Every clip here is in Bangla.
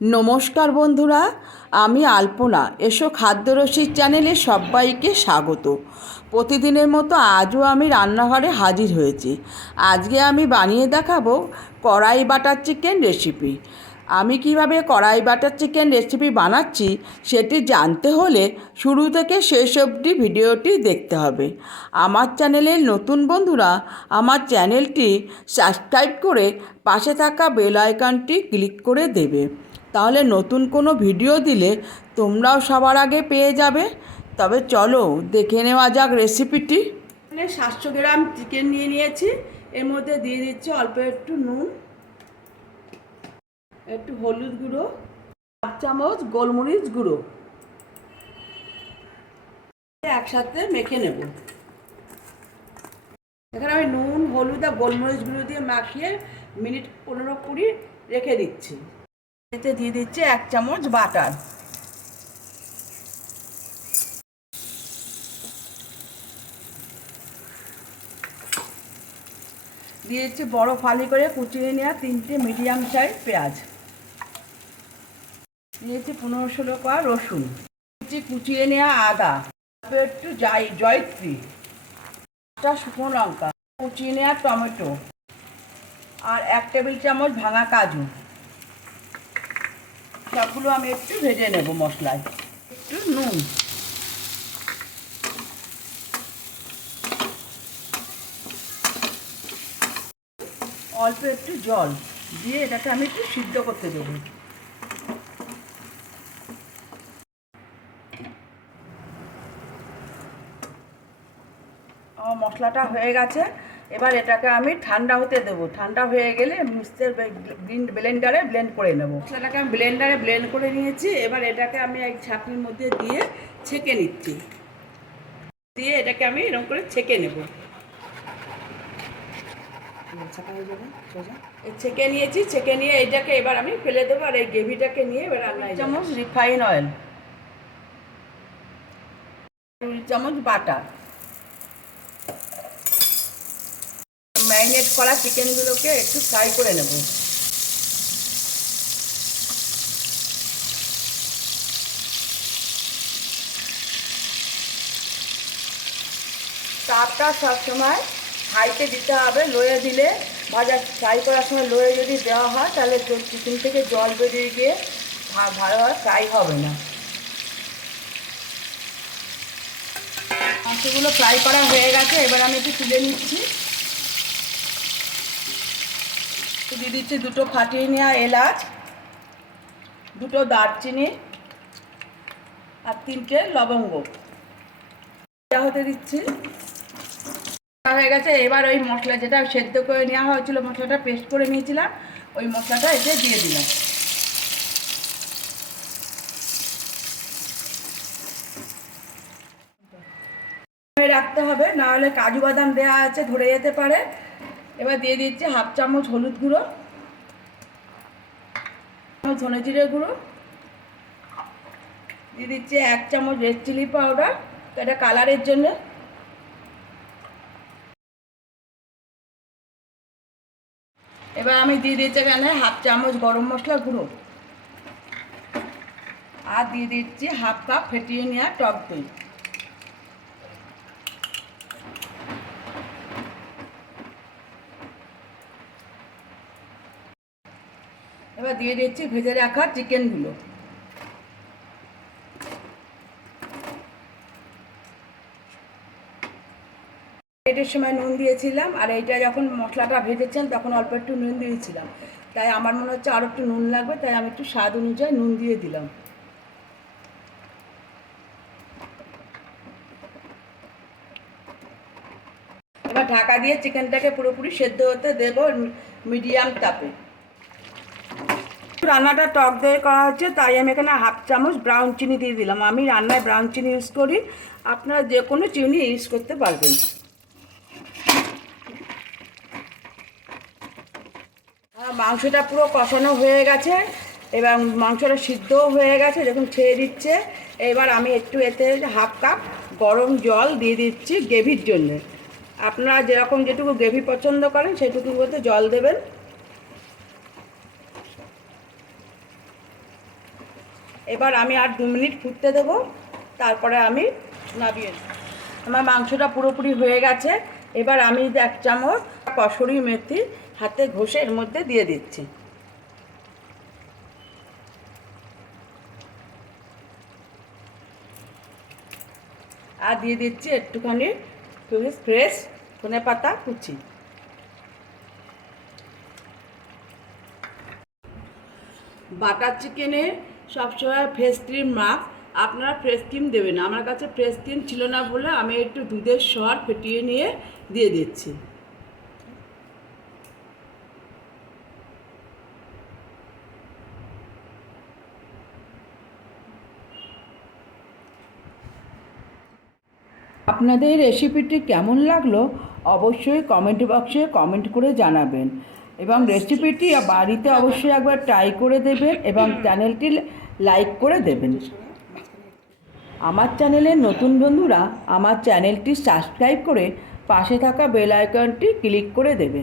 নমস্কার বন্ধুরা, আমি আলপনা। এসো খাদ্যরসিক চ্যানেলে সবাইকে স্বাগত। প্রতিদিনের মতো আজও আমি রান্নাঘরে হাজির হয়েছি। আজকে আমি বানিয়ে দেখাবো কড়াই বাটার চিকেন রেসিপি। আমি কিভাবে কড়াই বাটার চিকেন রেসিপি বানাচ্ছি সেটি জানতে হলে শুরু থেকে শেষ অবধি ভিডিওটি দেখতে হবে। আমার চ্যানেলের নতুন বন্ধুরা আমার চ্যানেলটি সাবস্ক্রাইব করে পাশে থাকা বেল আইকনটি ক্লিক করে দেবে, তাহলে নতুন কোনো ভিডিও দিলে তোমরাও সবার আগে পেয়ে যাবে। তবে চলো দেখে নেওয়া যাক রেসিপিটি। এখানে 700 গ্রাম চিকেন নিয়ে নিয়েছি। এর মধ্যে দিয়ে দিচ্ছি অল্প একটু নুন, একটু হলুদ গুঁড়ো, 1 চামচ গোলমরিচ গুঁড়ো একসাথে মেখে নেব। এখানে আমি নুন, হলুদ আর গোলমরিচ গুঁড়ো দিয়ে মাখিয়ে মিনিট 15-20 রেখে দিচ্ছি। এতে দিয়ে দিচ্ছি 1 চামচ বাটার, দিয়ে দিচ্ছি বড় ফালি করে কুচিয়ে নেওয়া 3টে মিডিয়াম সাইজ পেঁয়াজ, দিয়েছি 15-16 কোয়া রসুন, দিয়েছি কুচিয়ে নেওয়া আদা, একটু জয়ত্রী, 5টা শুকনো লঙ্কা, কুচিয়ে নেওয়া টমেটো আর 1 টেবিল চামচ ভাঙা কাজু। সবগুলো আমি একটু ভেজে নেব মশলায়। একটু নুন, অল্প একটু জল দিয়ে এটাকে আমি একটু সিদ্ধ করতে দেবো। আমার মশলাটা হয়ে গেছে, এবার এটাকে আমি ঠান্ডা হতে দেবো। ঠান্ডা হয়ে গেলে মিক্সার ব্লেন্ডারে ব্লেন্ড করে নেব। মশলাটাকে আমি ব্লেন্ডারে ব্লেন্ড করে নিয়েছি। এবার এটাকে আমি এক ছাঁকনির মধ্যে দিয়ে ছেঁকে নিচ্ছি। দিয়ে এটাকে আমি এরকম করে ছেঁকে নেব। ছেঁকে নিয়েছি। ছেঁকে নিয়ে এইটাকে এবার আমি ফেলে দেবো। আর এই গ্রেভিটাকে নিয়ে এবার 1 চামচ রিফাইন অয়েল, 2 চামচ বাটার, ম্যারিনেট করা চিকেনগুলোকে একটু ফ্রাই করে নেব। তাপটা সবসময় হাইতে দিতে হবে। লোয়ে দিলে ভাজা ফ্রাই করার সময় লোয়ে যদি দেওয়া হয় তাহলে চিকেন থেকে জল বেরিয়ে গিয়ে ভালোভাবে ফ্রাই হবে না। মাংসগুলো ফ্রাই করা হয়ে গেছে। এবার আমি একটু তুলে নিচ্ছি। দিয়ে দিচ্ছি 2টো ফাটিয়ে নেওয়া এলাচ, 2টো দারচিনি আর 3টে লবঙ্গ হতে দিচ্ছি। হয়ে গেছে। এবার ওই মশলা যেটা সেদ্ধ করে নেওয়া হয়েছিল, মশলাটা পেস্ট করে নিয়েছিলাম, ওই মশলাটা এতে দিয়ে দিলাম। রাখতে হবে, না হলে কাজু বাদাম দেওয়া আছে ধরে যেতে পারে। এবার দিয়ে দিচ্ছি 1/2 চামচ হলুদ গুঁড়ো, ধনে জিরে গুঁড়ো, দিয়ে দিচ্ছি 1 চামচ রেড চিলি পাউডার, এটা কালারের জন্য। এবার আমি দিয়ে দিচ্ছি এখানে 1/2 চামচ গরম মশলা গুঁড়ো, আর দিয়ে দিচ্ছি 1/2 কাপ ফেটিয়ে নেওয়া টক দই। এবার দিয়ে দিচ্ছি ভেজে রাখা চিকেনগুলো। এটার সময় নুন দিয়েছিলাম, আর এইটা যখন মশলাটা ভেজেছেন তখন অল্প একটু নুন দিয়েছিলাম, তাই আমার মনে হচ্ছে আরও একটু নুন লাগবে, তাই আমি একটু স্বাদ অনুযায়ী নুন দিয়ে দিলাম। এবার ঢাকা দিয়ে চিকেনটাকে পুরোপুরি সেদ্ধ হতে দেব মিডিয়াম তাপে। রান্নাটা টক দই করা হচ্ছে, তাই আমি এখানে 1/2 চামচ ব্রাউন চিনি দিয়ে দিলাম। আমি রান্নায় ব্রাউন চিনি ইউজ করি, আপনারা যে কোনো চিনি ইউজ করতে পারবেন। মাংসটা পুরো কষানো হয়ে গেছে, এবার মাংসটা সিদ্ধও হয়ে গেছে, যখন ছেড়ে দিচ্ছে। এবার আমি একটু এতে 1/2 কাপ গরম জল দিয়ে দিচ্ছি গ্রেভির জন্য। আপনারা যেরকম যেটুকু গ্রেভি পছন্দ করেন সেটুকু মতো জল দেবেন। এবার আমি আর 2 মিনিট ফুটতে দেবো, তারপরে আমি নামিয়ে নেব। আমার মাংসটা পুরোপুরি হয়ে গেছে। এবার আমি 1 চামচ কসুরি মেথি হাতে ঘষে এর মধ্যে দিয়ে দিচ্ছি। আর দিয়ে দিচ্ছি একটুখানি ফ্রেশ ধনেপাতা কুচি। বাটার চিকেনে সবসময় ফ্রেশ ক্রিম মাস্ট, আপনারা ফ্রেশ ক্রিম দেবেন। আমার কাছে ফ্রেশ ক্রিম ছিল না বলে আমি একটু দুধের সর ফেটিয়ে নিয়ে দিয়ে দিচ্ছি। আপনাদের রেসিপিটি কেমন লাগলো অবশ্যই কমেন্ট বক্সে কমেন্ট করে জানাবেন, এবং রেসিপিটি বাড়িতে অবশ্যই একবার ট্রাই করে দেবেন এবং চ্যানেলটি লাইক করে দেবেন। আমার চ্যানেলের নতুন বন্ধুরা আমার চ্যানেলটি সাবস্ক্রাইব করে পাশে থাকা বেল আইকনটি ক্লিক করে দেবে,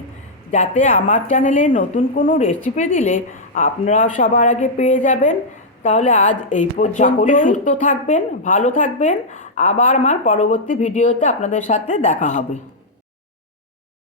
যাতে আমার চ্যানেলে নতুন কোনো রেসিপি দিলে আপনারা সবার আগে পেয়ে যাবেন। তাহলে আজ এই পর্যন্ত, সুস্থ থাকবেন, ভালো থাকবেন। আবার আমার পরবর্তী ভিডিওতে আপনাদের সাথে দেখা হবে।